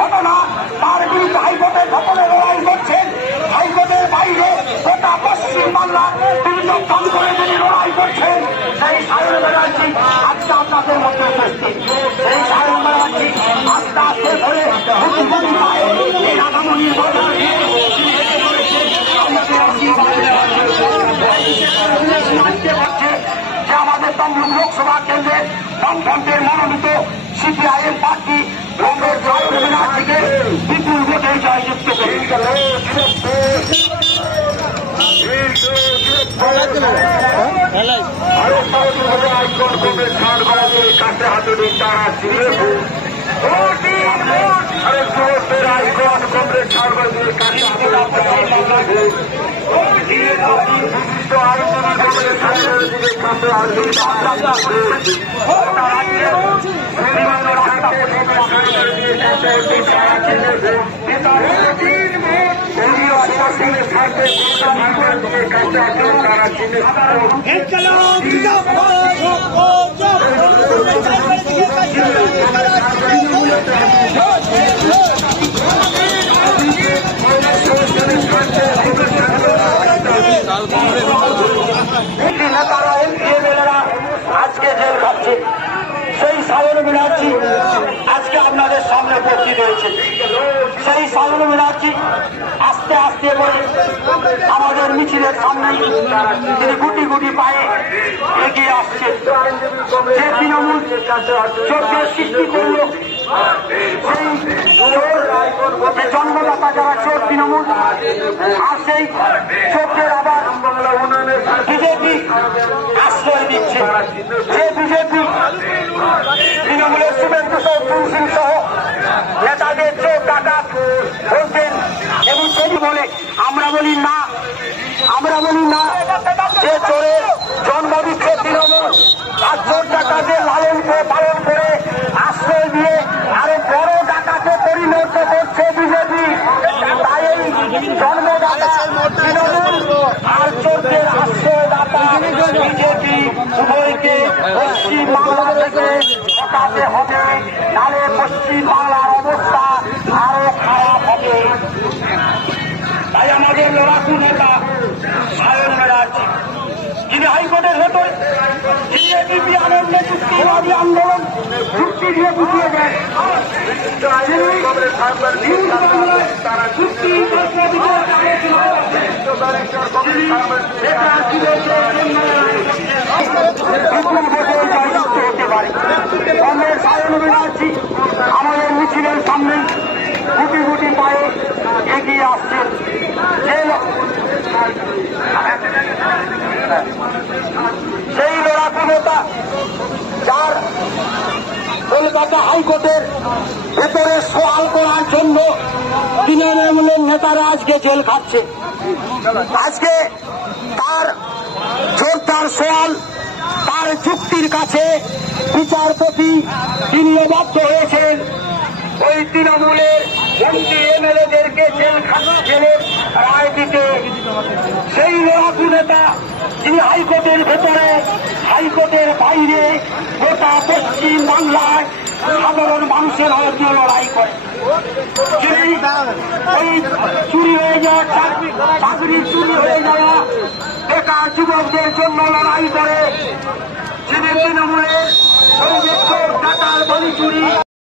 ঘটনা তার বিরুদ্ধে হাইকোর্টের ঘটনা লড়াই করছেন। হাইকোর্টের বাইরে গোটা পশ্চিম বাংলা বিভিন্ন প্রান্তরে তিনি লড়াই করছেন। সেই সায়ন ব্যানার্জি আজকে আপনাদের মধ্যে উপস্থিত। সেই সায়ন ব্যানার্জি আস্তে আস্তে ধরে এই রাধামণির বাজার যে আমাদের তমলুক লোকসভা কেন্দ্রের বামফ্রন্টের মনোনীত সিপিআইএম প্রার্থী রমেশ সায়ন ব্যানার্জিকে বিপুল ভোটে জয়যুক্ত কাছে হাতে তারা আইকন কংগ্রেস ছাড়বাদের কাছে আজকে জেল খাচ্ছে। সেই সায়ন ব্যানার্জি আজকে আপনাদের সামনে উপস্থিত হয়েছে। সেই সায়ন ব্যানার্জি আস্তে আস্তে করে আমাদের মিছিলের সামনে তিনি গুটি গুটি পায়ে এগিয়ে আসছে। যে তৃণমূল চোখের সৃষ্টি করল, সেই জন্মদাতা যারা চোর তৃণমূল, আর সেই চোখের আবার বিজেপি আশ্রয় দিচ্ছে। যে বিজেপি তৃণমূলের শুভেন্দু সিং সহ নেতাদের চোখ ডাকাত বলতেন এবং সেই বলে আমরা বলি না, আমরা বলি না। যে চোরের জন্ম দিচ্ছে তৃণমূল আর চোর ডাকাতের লালন পালন করে আশ্রয় দিয়ে আরো বড় ডাকাতে পরিণত করছে বিজেপি। তাই এই জন্মদাতা তৃণমূল আর চোরদের আশ্রয়দাতা বিজেপি উভয়কে পশ্চিম বাংলা থেকে হটাতে হবে, নাহলে পশ্চিম বাংলার অবস্থা আরো খারাপ হবে। তাই আমাদের লড়াকু নেতা সায়ন ব্যানার্জি, যিনি হাইকোর্টের ভেতরে এবিপি আনন্দ চুক্তিবাদী আন্দোলন চুক্তি দিয়ে বুঝিয়ে দেন, হতে পারে। সায়ন ব্যানার্জি আমাদের মিছিলের সামনে গুটি গুটি পায়ে এগিয়ে আসছেন। সেই লড়াকু নেতা যার কলকাতা হাইকোর্টের ভেতরে সওয়াল করার জন্য তৃণমূলের নেতারা আজকে জেল খাচ্ছে। আজকে তার জোরদার সওয়াল, তার যুক্তির কাছে বিচারপতি তিনি বাধ্য হয়েছেন ওই তৃণমূলের মন্ত্রী এমএলএদেরকে জেলের রায় দিতে। সেই লড়াকু নেতা যিনি হাইকোর্টের ভেতরে, হাইকোর্টের বাইরে গোটা পশ্চিম বাংলায় সাধারণ মানুষের জন্য লড়াই করে, যিনি ওই চুরি হয়ে যাওয়া চাকরির চুরি হয়ে যাওয়া বেকার যুবকদের জন্য লড়াই করে, যিনি তৃণমূলের